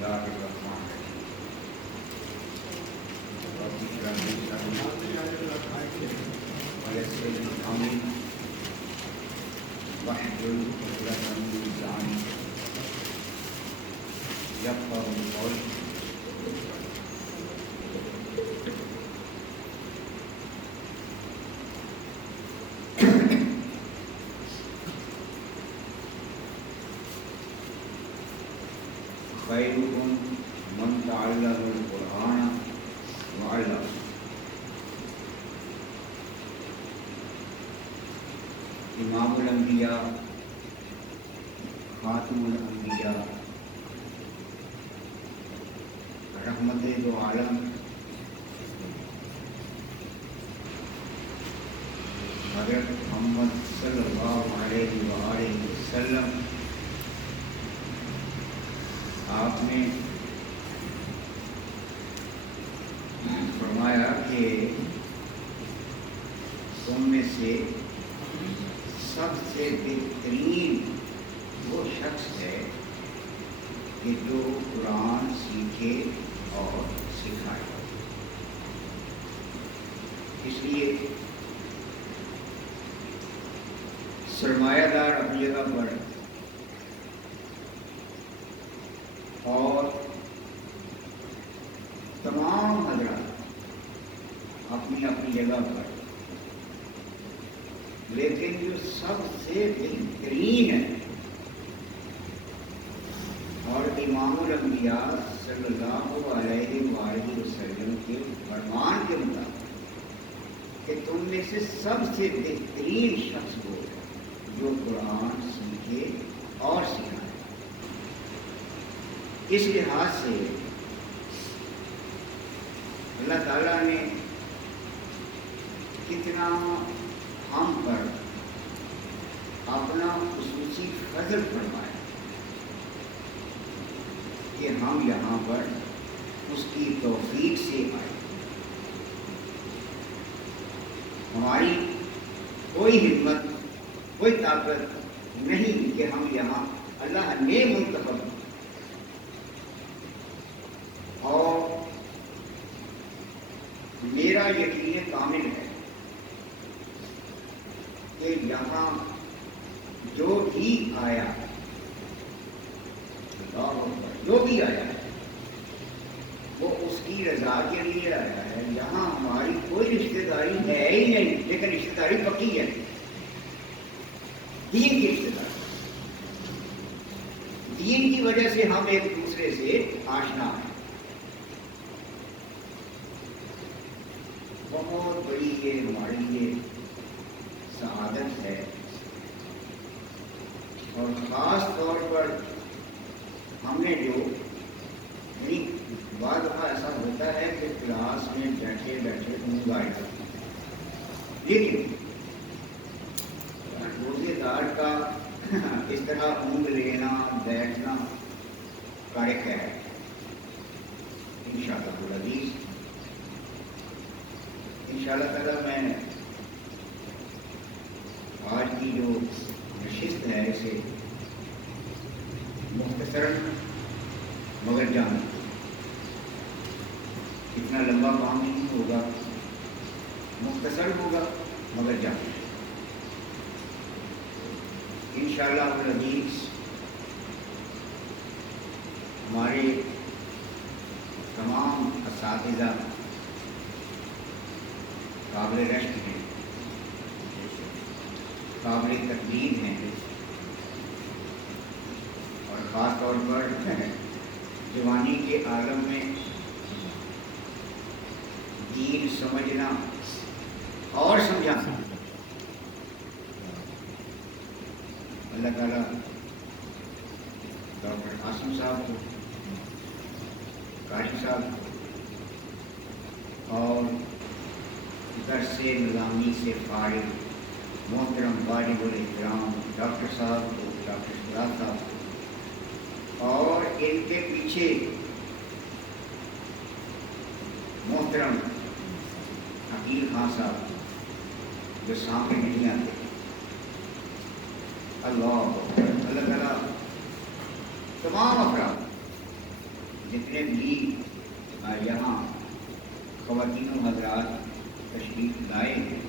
اللہ الرحمن الرحیم واحلل عقدۃ من لسانی یفقهوا قولی. خیرکم من تعلم القرآن وعلمہ. امام الانبیاء خاتم الانبیاء رحمت دو عالم حضرت محمد صلی اللہ علیہ وآلہ وسلم آپ نے فرمایا کہ تم میں سے سب سے بہترین وہ شخص ہے کہ جو قرآن سیکھے اور سکھائے. اس لیے سرمایہ دار اپنی جگہ پر اور تمام حضرات اپنی اپنی جگہ پر، لیکن جو سب سے بہترین ہے اور امام الانبیاء صلی اللہ علیہ وآلہ وسلم کے فرمان کے مطابق کہ تم میں سے سب سے بہترین شخص وہ ہے جو قرآن سیکھے اور سکھائے. اس لحاظ سے اللہ تعالیٰ نے کتنا ہم پر اپنا خصوصی فضل فرمایا کہ ہم یہاں پر اس کی توفیق سے آئے. ہماری کوئی ہمت کوئی طاقت نہیں کہ ہم یہاں اللہ نے منتخب، اور میرا یقین کامل ہے کہ یہاں جو بھی آیا جو بھی آیا وہ اس کی رضا کے لیے آیا ہے. یہاں ہماری کوئی رشتہ داری ہے ہی نہیں، لیکن رشتہ داری پکی ہے، دین کی رشتہ داری. دین کی وجہ سے ہم ایک دوسرے سے آشنا ہیں. بہت بڑی یہ ہماری یہ سعادت ہے، اور خاص طور پر ہم نے جو بعض دفعہ ایسا ہوتا ہے کہ کلاس میں بیٹھے بیٹھے اونگ آئے گا، لیکن روزے دار کا اس طرح اونگ لینا بیٹھنا کارک ہے. انشاءاللہ العزیز انشاءاللہ تعالیٰ میں آج کی جو نشست ہے اسے مختصر مگر جان، اتنا لمبا کام نہیں ہوگا، مختصر ہوگا مگر جان. انشاءاللہ العزیز ہمارے تمام اساتذہ قابل رشک ہیں، قابل تقلید ہیں، اور خاص طور پر جوانی کے عالم میں دین سمجھنا اور سمجھانا. اللہ تعالیٰ ڈاکٹر قاسم صاحب کو، قاری صاحب کو، اور درس نظامی سے فارغ محترم واجب الاحترام ڈاکٹر صاحب کو، ڈاکٹر شجاعت صاحب کو، اور ان کے پیچھے محترم حکیم خان صاحب جو سامنے نہیں آتے. اللہ تعالیٰ تمام افراد جتنے بھی یہاں خواتین و حضرات تشریف لائے ہیں،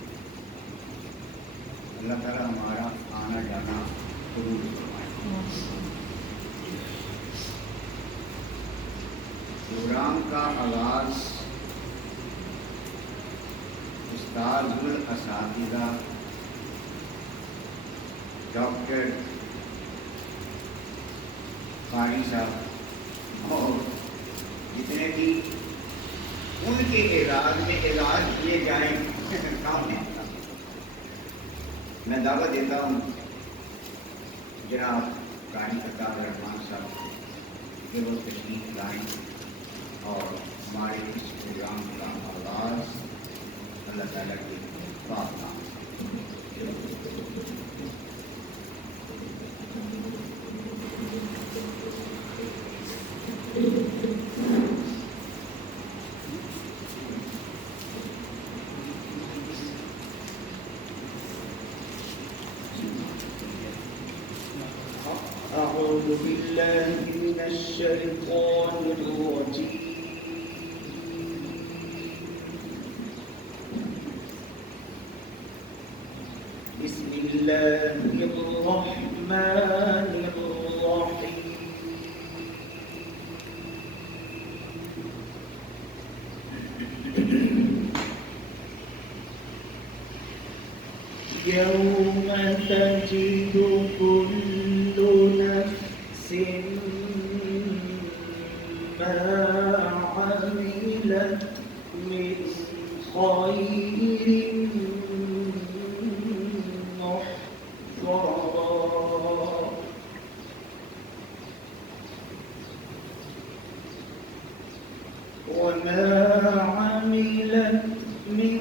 اللہ تعالیٰ ہمارا آنا جانا قبول فرمائے۔ پروگرام کا آغاز استاد الاساتذہ ڈاکٹر قاری صاحب اور جتنے بھی ان کے اعزاز میں اعزاز کیے جائیں کام ہے، میں دعوت دیتا ہوں جناب قاری فتح الرحمان صاحب کہ وہ تشریف لائیں اور ہمارے اس پروگرام کا آغاز اللہ تعالیٰ کے پاک نام أعوذ بالله من الشيطان الرجيم بسم الله الرحمن الرحيم يوم تجد كل نفس ما عملت من خير محضرا وما عملت من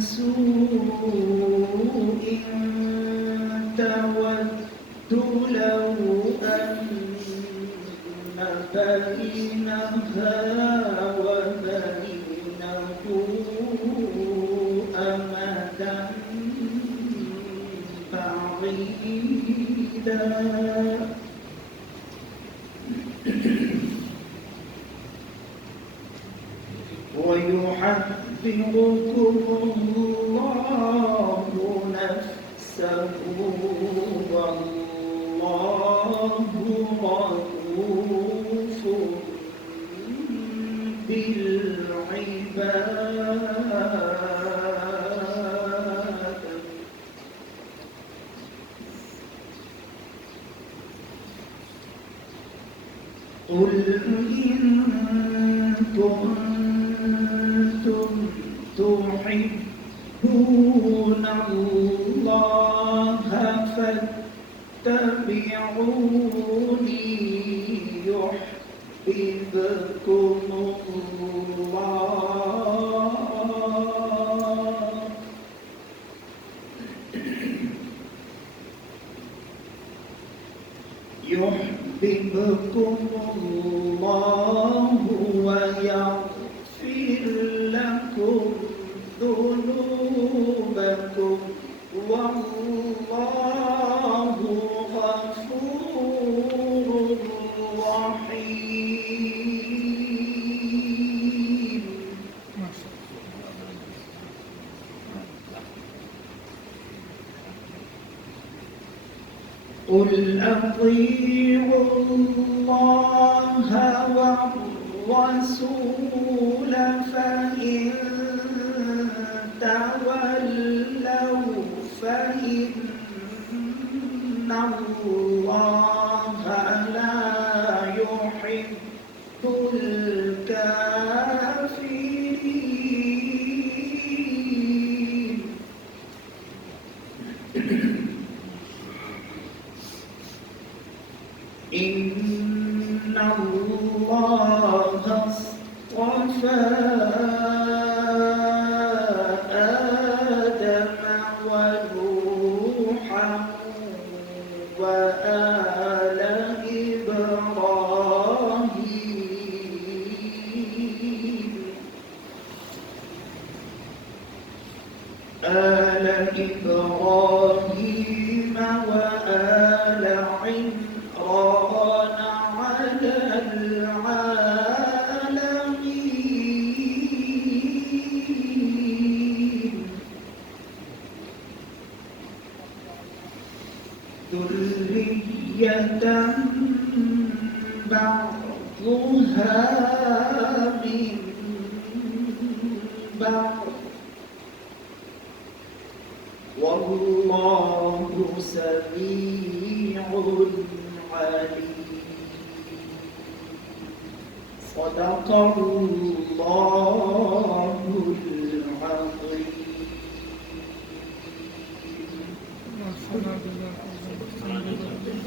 سوء تود لو أن بينها وبينه أمدا بعيدا ويحذركم الله نفسه والله رؤوف بالعباد قل إن كنتم تحبون الله فاتبعوني يحببكم الله يحببكم الله ويغفر لكم ذنوبكم والله غفور رحيم قل أطيعوا الله والرسول فإن تولوا فإن الله لا يحب الكافرين إن الله اصطفى آدم ونوحا وآل إبراهيم وآل عمران على العالمين بعضها من بعض والله سميع عليم صدق الله العظيم.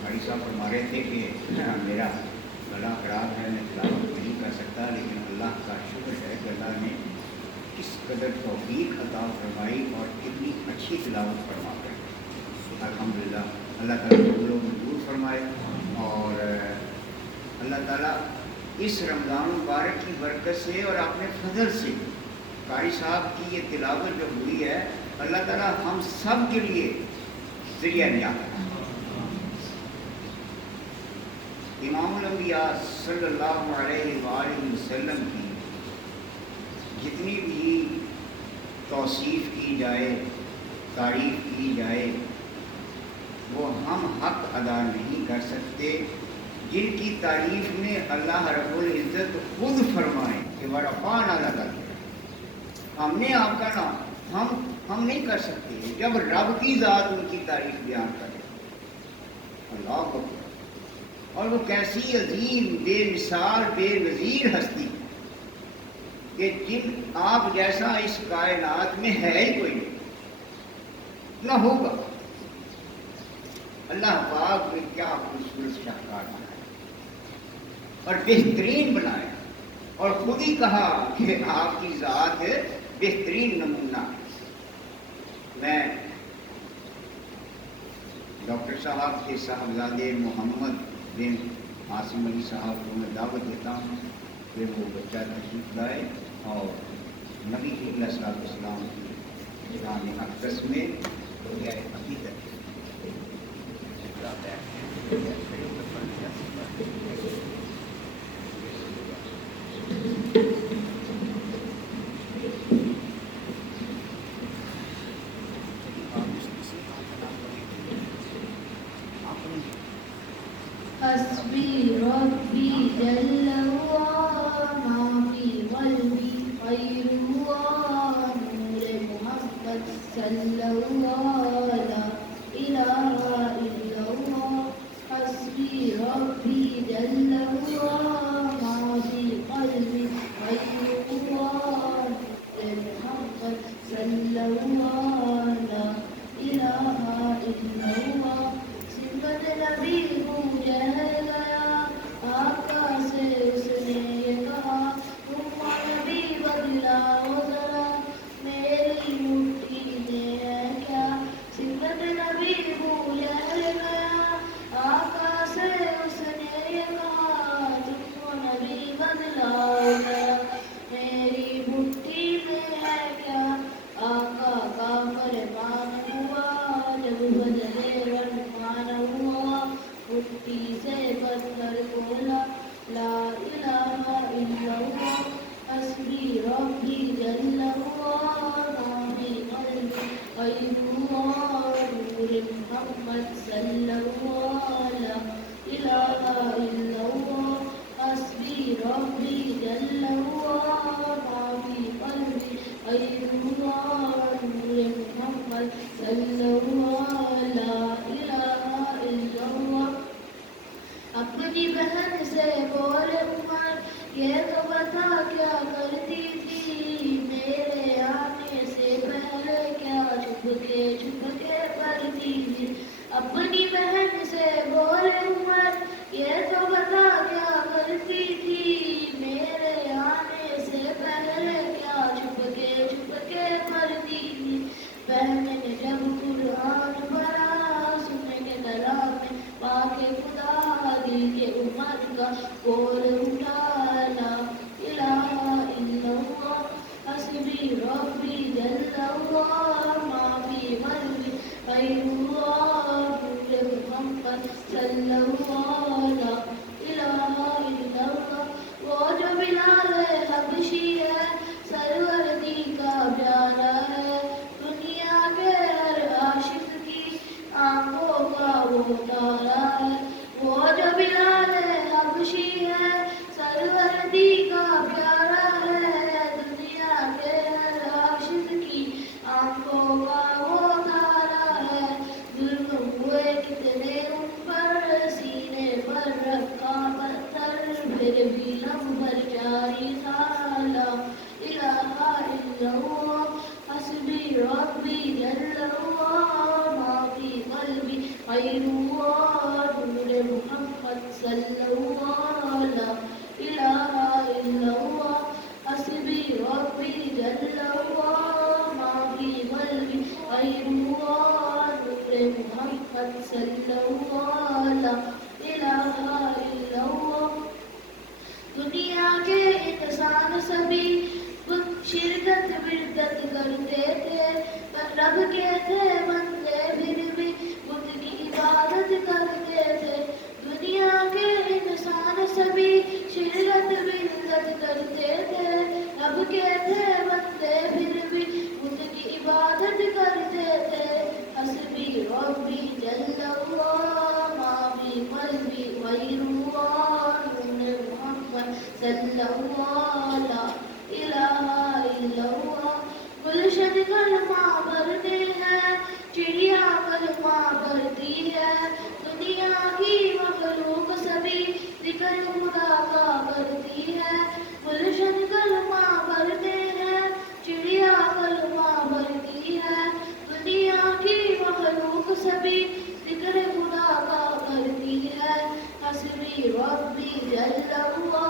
بھائی صاحب فرما رہے تھے کہ میرا گلا خراب ہے، میں تلاوت نہیں کر سکتا، لیکن اللہ کا شکر ہے کہ اللہ نے کس قدر توفیق عطا فرمائی اور کتنی اچھی تلاوت فرما کر الحمدللہ اللہ تعالیٰ قبول و منظور فرمائے. اور اللہ تعالیٰ اس رمضان مبارک کی برکت سے اور اپنے فضل سے قاری صاحب کی یہ تلاوت جو ہوئی ہے، اللہ تعالیٰ ہم سب کے لیے ذریعہ نجات ہے. امام الانبیاء صلی اللہ علیہ وآلہ وسلم کی جتنی بھی توصیف کی جائے، تعریف کی جائے، وہ ہم حق ادا نہیں کر سکتے، جن کی تعریف میں اللہ رب العزت خود فرمائے کہ ورفعنا لک ذکرک. ہم نے آپ کا نام ہم نہیں کر سکتے جب رب کی ذات ان کی تعریف بیان کرے. اللہ اکبر. اور وہ کیسی عظیم، بے مثال، بے نظیر ہستی کہ جن آپ جیسا اس کائنات میں ہے ہی کوئی نہیں، نہ ہوگا. اللہ پاک نے کیا خوبصورت شاہکار بنایا اور بہترین بنایا، اور خود ہی کہا کہ آپ کی ذات بہترین نمونہ. میں ڈاکٹر صاحب کے صاحبزادے محمد بن عاصم علی صاحب کو میں دعوت دیتا ہوں کہ وہ بچہ تشریف لائے اور نبی علیہ السلام کی شان اقدس میں عقیدت حسبي ربي جل وعلا في قلبي خير نور محمد صلى الله لا إله إلا الله. حسبي ربي جل وعلا في قلبي خير نور محمد صلى الله لا إله إلا الله. سمت نبی پوجا گیا آقا سے اس نے یہ کہا تم نبی بدلاؤ ذرا میری مٹھی میں ہے کیا. سمت نبی پوجا گیا آقا سے اس نے یہ کہا تم نبی بدلاؤ ذرا میری مٹھی میں ہے کیا. آقا کا فرمان ہوا جب بدلے رحمان ہوا مٹھی سے پتھر بولا لا الہ الا اللہ. حسبی ربی جل وعلا فی قلبی خیر نور محمد صلی اللہ لا الہ الا اللہ. حسبی ربی جل وعلا فی قلبی خیر نور محمد صلی اللہ لا الہ الا اللہ. اپنی بہن سے بولے عمر یہ تو بتا کیا کرتی تھی میرے آنے سے پہلے کیا چھپ کے پڑھتی تھی. اپنی بہن سے بولے عمر یہ تو بتا کیا کرتی تھی میرے آنے سے پہلے کیا چھپ کے پڑھتی تھی. بہن نے جب قرآن پڑھا سن کے کلام میں پاک خدا دل کے عمر کا بول اٹھا لا الہ الا اللہ. حسبی ربی جل وعلا ربي جل الله ما في قلبي خير الله نور محمد صلى الله لا إله إلا الله حسبي ربي جل الله ما في قلبي خير الله نور محمد صلى الله لا إله إلا الله دنیا کے انسان سبھی شرکت بدت کرتے تھے رب کے تھے بندے پھر بھی بت کی عبادت کرتے تھے دنیا کے انسان سبھی شرکت بدت کرتے تھے رب کے تھے بندے پھر بھی بت کی عبادت کرتے تھے حسبی ربی جل اللہ ما فی قلبی غیر اللہ نور محمد صلی اللہ لا الہ الا اللہ گلشن کلمہ بھرتے ہیں چڑیا کلمہ بھرتی ہے دنیا کی مخلوق سبھی ذکر خدا کا کرتی ہے گلشن کلمہ بھرتے ہیں چڑیا کلمہ بھرتی ہے دنیا کی مخلوق سبھی ذکر خدا کا کرتی ہے حسبی ربی جل اللہ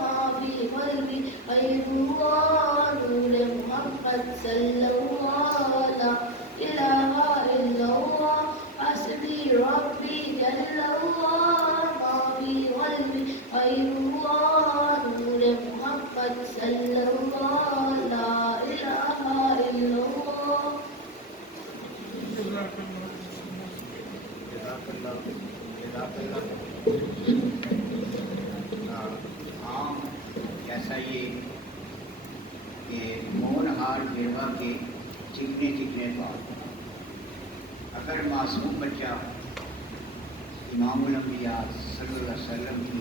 ما فی قلبی خیر اللہ نور محمد صلی اللہ لا الہ الا اللہ حسبی ربی جل اللہ ما فی قلبی خیر اللہ نور محمد صلی اللہ لا الہ الا اللہ عام ایسا یہ کہ مون ہار گروا کے چکنے چکنے بات اگر معصوم بچہ امام الانبیاء صلی اللہ علیہ وسلم کی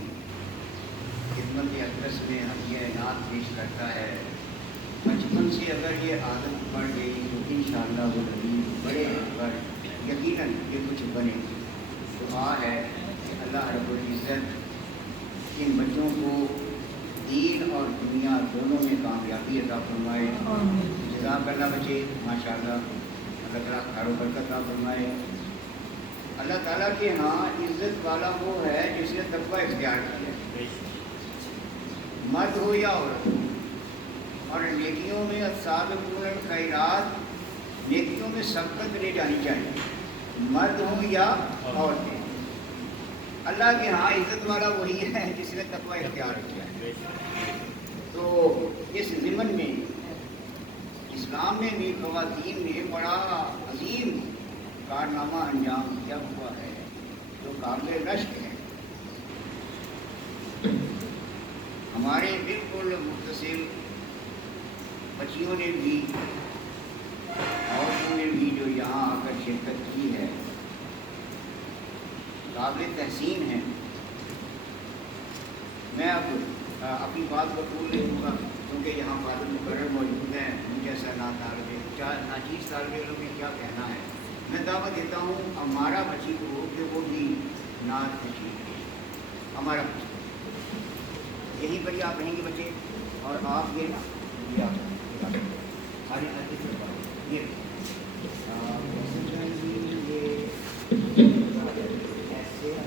خدمت اقدس میں یہ اعلان پیش کرتا ہے بچپن سے اگر یہ عادت پڑ گئی تو انشاءاللہ وہ نبی بڑے پر یقیناً یہ کچھ بنے گی دعا ہے کہ اللہ رب العزت ان بچوں کو دین اور دنیا دونوں میں کامیابی عطا فرمائے جزاک اللہ بچے ماشاء اللہ اللہ تعالیٰ خیر و برکت عطا فرمائے اللہ تعالیٰ کے ہاں عزت والا وہ ہے جس نے تقوی اختیار کیا مرد ہو یا عورت اور نیکیوں میں السابقون الخیرات نیکیوں میں سبقت لے جانی چاہیے مرد ہوں یا عورتیں اللہ کے ہاں عزت والا وہی ہے جس نے تقوی اختیار کیا ہے تو اس ضمن میں اسلام میں بھی خواتین نے بڑا عظیم کارنامہ انجام دیا ہوا ہے جو قابل رشک ہے ہمارے بالکل مختصر بچیوں نے بھی عورتوں نے بھی جو یہاں آ کر شرکت کی ہے قابل تحسین ہے میں اب اپنی بات کو بھول نہیں دوں گا کیونکہ یہاں فاضل مقرر موجود ہیں مجھے ایسا ناچیز طالب علم میں کیا کہنا ہے میں دعوت دیتا ہوں ہمارا بچی کو کہ وہ بھی نعت تشریح ہمارا بچی یہیں پر ہی آپ رہیں گے بچے اور آپ یہ نا ساری یہ سے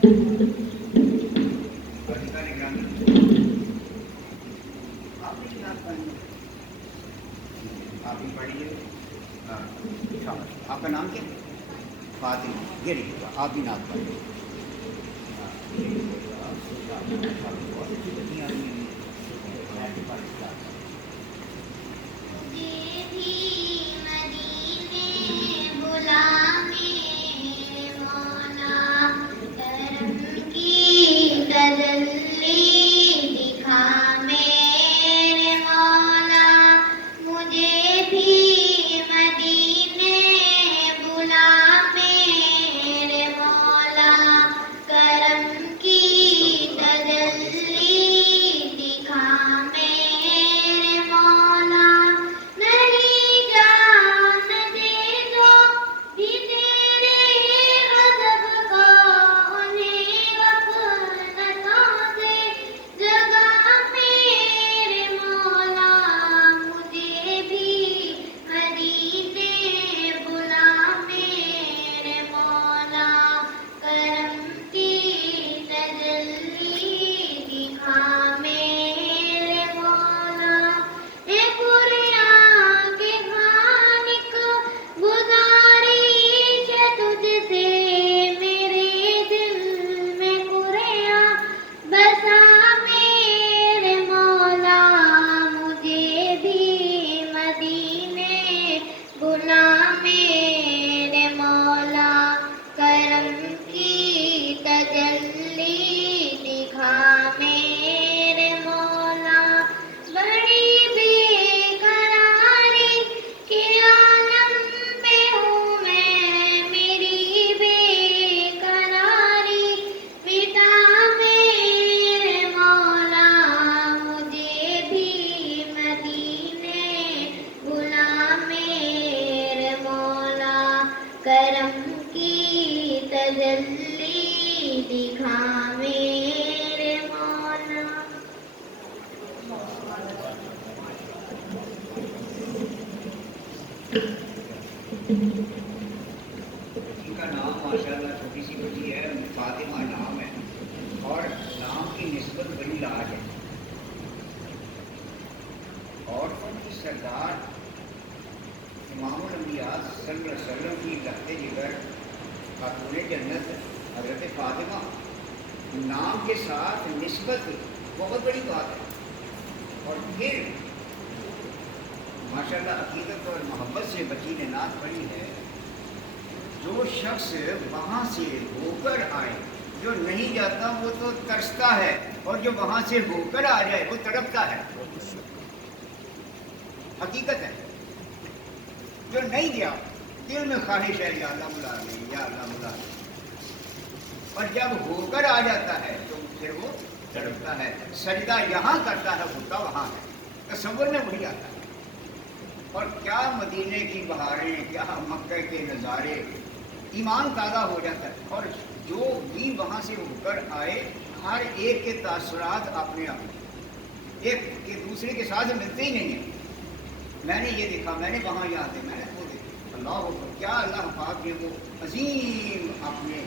آپ بھی پڑھیے. آپ کا نام کیا؟ فاطمہ. گری آپ بھی نام پڑھیے. ان کا نام ماشاء اللہ چھوٹی سی بچی ہے, فاطمہ نام ہے, اور نام کی نسبت بڑی لاج ہے. عورتوں کی سردار امام الانبیاء صلی اللہ علیہ وسلم کی لخت جگر خاتون جنت حضرت فاطمہ, نام کے ساتھ نسبت بہت بڑی بات ہے. اور پھر ماشاءاللہ عقیدت اور محبت سے بچی نے نعت پڑھی ہے, جو شخص وہاں سے ہو کر آئے, جو نہیں جاتا وہ تو ترستا ہے, اور جو وہاں سے ہو کر آ جائے وہ تڑپتا ہے. حقیقت ہے. جو نہیں گیا دل میں خواہش ہے یا اللہ بلا لے, یا اللہ بلا لے, اور جب ہو کر آ جاتا ہے تو پھر وہ تڑپتا ہے. سجدہ یہاں کرتا ہے, ہوتا وہاں ہے. تصور میں وہی آتا ہے. اور کیا مدینے کی بہاریں, کیا مکہ کے نظارے, ایمان تازہ ہو جاتا ہے. اور جو بھی وہاں سے ہو کر آئے, ہر ایک کے تاثرات اپنے آپ ایک دوسرے کے ساتھ ملتے ہی نہیں ہیں. میں نے یہ دیکھا, میں نے وہاں یاد ہے, میں نے وہ دیکھا. اللہ اکبر, کیا اللہ پاک نے وہ عظیم اپنے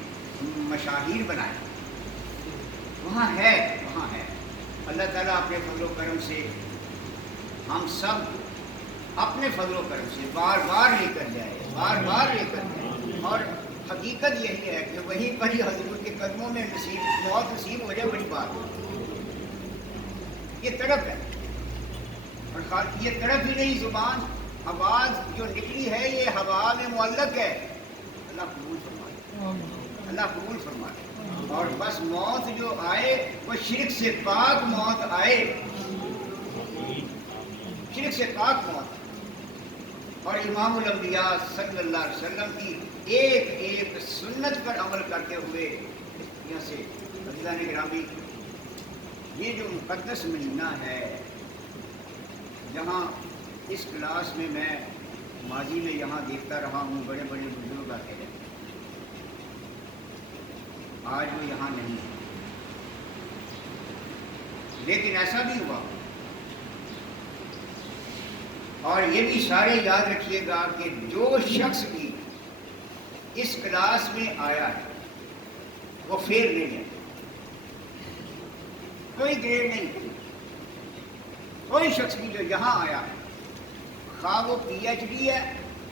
مشاہیر بنائے. وہاں ہے. اللہ تعالیٰ اپنے فضل و کرم سے ہم سب اپنے فضل و کرم سے بار بار لے کر جائے. اور حقیقت یہی ہے کہ وہیں پر ہی حضور کے قدموں میں موت نصیب ہو جائے, بڑی بات ہے. یہ تڑپ ہے. اور یہ تڑپ ہی نہیں, زبان آواز جو نکلی ہے یہ ہوا میں معلق ہے. اللہ قبول فرمائے. اور بس موت جو آئے وہ شرک سے پاک موت آئے. اور امام الانبیاء صلی اللہ علیہ وسلم کی ایک ایک سنت پر عمل کرتے ہوئے یہاں سے عزیزان گرامی, یہ جو مقدس مہینہ ہے جہاں اس کلاس میں ماضی میں یہاں دیکھتا رہا ہوں, بڑے بڑے بزرگ آتے ہیں, آج وہ یہاں نہیں ہے. لیکن ایسا بھی ہوا, اور یہ بھی سارے یاد رکھیے گا کہ جو شخص بھی اس کلاس میں آیا ہے وہ وہ فیل نہیں ہے، کوئی گریڈ نہیں. کوئی شخص بھی جو یہاں آیا خواہ وہ پی ایچ ڈی ہے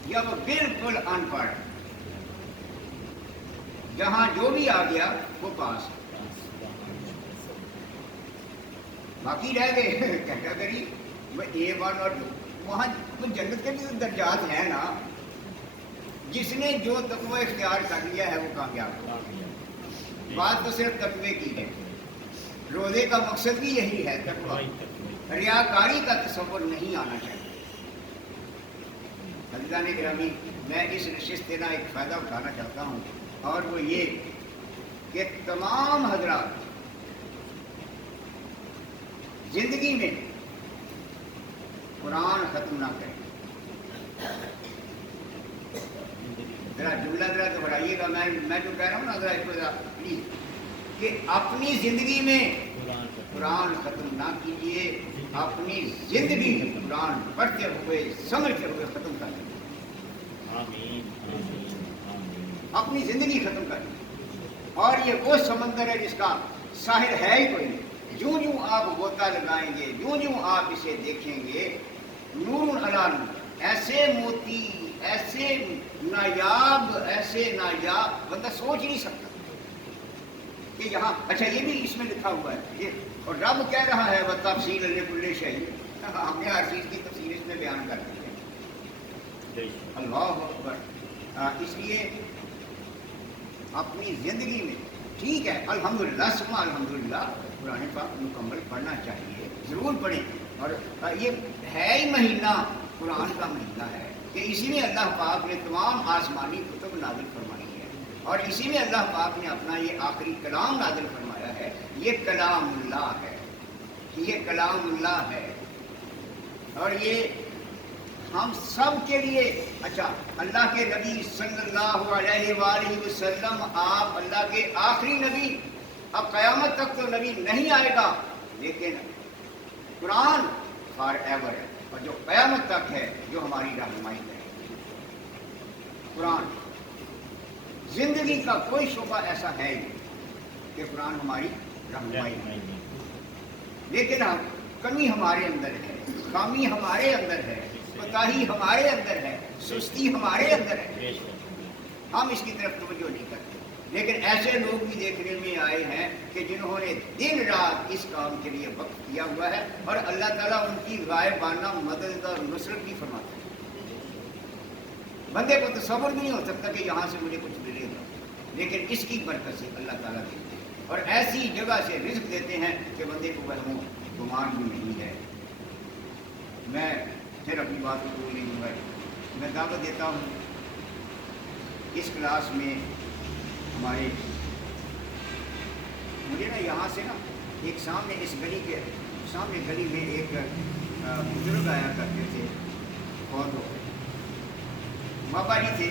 یا وہ بالکل ان پڑھ، جہاں جو بھی آ گیا وہ پاس. باقی رہ گئے کیٹیگری A1 اور 2، وہاں وہ جنت کے بھی درجات ہیں نا. جس نے جو تقوی اختیار کر لیا ہے وہ کامیاب ہو. بات تو صرف تقوی کی ہے، روزے کا مقصد بھی یہی ہے تقوی. ریاکاری کا تصور نہیں آنا چاہیے. حضرات گرامی، میں اس نشست سے ایک فائدہ اٹھانا چاہتا ہوں، اور وہ یہ کہ تمام حضرات زندگی میں قرآن ختم نہ کریں. ذرا جملہ ذرا دہرائیے گا، میں جو کہہ رہا ہوں نا ذرا اس کو ذرا پلیز، کہ اپنی زندگی میں قرآن ختم نہ کیجیے، اپنی زندگی میں قرآن پڑھتے ہوئے سمجھتے ہوئے ختم کر دیجیے. اپنی زندگی ختم کر دیجیے. اور یہ وہ سمندر ہے جس کا ساحل ہے ہی کوئی نہیں. جوں جوں آپ غوطہ لگائیں گے، جوں جوں آپ اسے دیکھیں گے، نور علی نور، ایسے موتی، ایسے نایاب بندہ سوچ نہیں سکتا کہ یہاں اچھا یہ بھی اس میں لکھا ہوا ہے. اور رب کہہ رہا ہے وہ تفصیل لکل شیء، ہم نے ہر چیز کی تفصیل اس میں بیان کر دی ہے. اللہ اکبر. اس لیے اپنی زندگی میں ٹھیک ہے الحمدللہ ثم الحمدللہ قرآن پاک مکمل پڑھنا چاہیے، ضرور پڑھیں. اور یہ ہے ہی مہینہ قرآن کا مہینہ ہے کہ اسی میں اللہ پاک نے تمام آسمانی کتب نازل فرمائی ہے، اور اسی میں اللہ پاک نے اپنا یہ آخری کلام نازل فرمایا ہے. یہ کلام اللہ ہے، یہ کلام اللہ ہے. اور یہ ہم سب کے لیے اچھا اللہ کے نبی صلی اللہ علیہ وآلہ وسلم، آپ اللہ کے آخری نبی، اب قیامت تک تو نبی نہیں آئے گا، لیکن قرآن فار ایور ہے، اور جو قیامت تک ہے جو ہماری رہنمائی کرے. قرآن زندگی کا کوئی شعبہ ایسا ہے نہیں کہ قرآن ہماری رہنمائی ہے. لیکن کمی ہمارے اندر ہے، خامی ہمارے اندر ہے، کوتاہی ہمارے اندر ہے، سستی ہمارے اندر ہے، ہم اس کی طرف توجہ نہیں کرتے. لیکن ایسے لوگ بھی دیکھنے میں آئے ہیں کہ جنہوں نے دن رات اس کام کے لیے وقت کیا ہوا ہے، اور اللہ تعالیٰ ان کی غائبانہ مدد اور نصرت بھی فرماتا ہے. بندے کو تصور بھی نہیں ہو سکتا کہ یہاں سے مجھے کچھ ملے گا، لیکن اس کی برکت سے اللہ تعالیٰ دیتے ہیں، اور ایسی جگہ سے رزق دیتے ہیں کہ بندے کو وہم گمان بھی نہیں ہے. میں پھر اپنی بات کو بول نہیں دوں گا. میں دعوت دیتا ہوں اس کلاس میں ہمارے، مجھے نا یہاں سے نا ایک سامنے اس گلی کے سامنے گلی میں ایک بزرگ آیا کرتے تھے، اور بابا جی تھے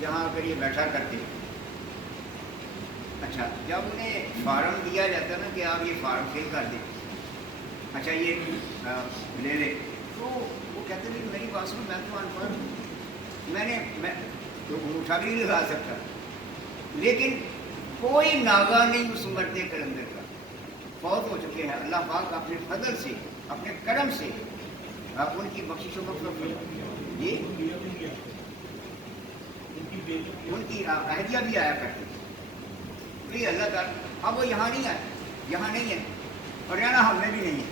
جہاں کر یہ بیٹھا کرتے. اچھا جب انہیں فارم دیا جاتا نا کہ آپ یہ فارم فل کر دیں، اچھا یہ لے لے، تو وہ کہتے تھے میری بات سنو، میں تو ان پڑھ ہوں، میں انگوٹھا بھی نہیں لگا سکتا. لیکن کوئی ناغہ نہیں اس مرد کلندر کا، فوت ہو چکے ہیں. اللہ پاک اپنے فضل سے، اپنے کرم سے آپ ان کی بخشش و مغفرت جی ان کی اہلیہ بھی آیا کرتی تھی. اللہ تعالیٰ اب وہ یہاں نہیں آئے، یہاں نہیں ہے، اور رہنا ہم نے بھی نہیں ہے.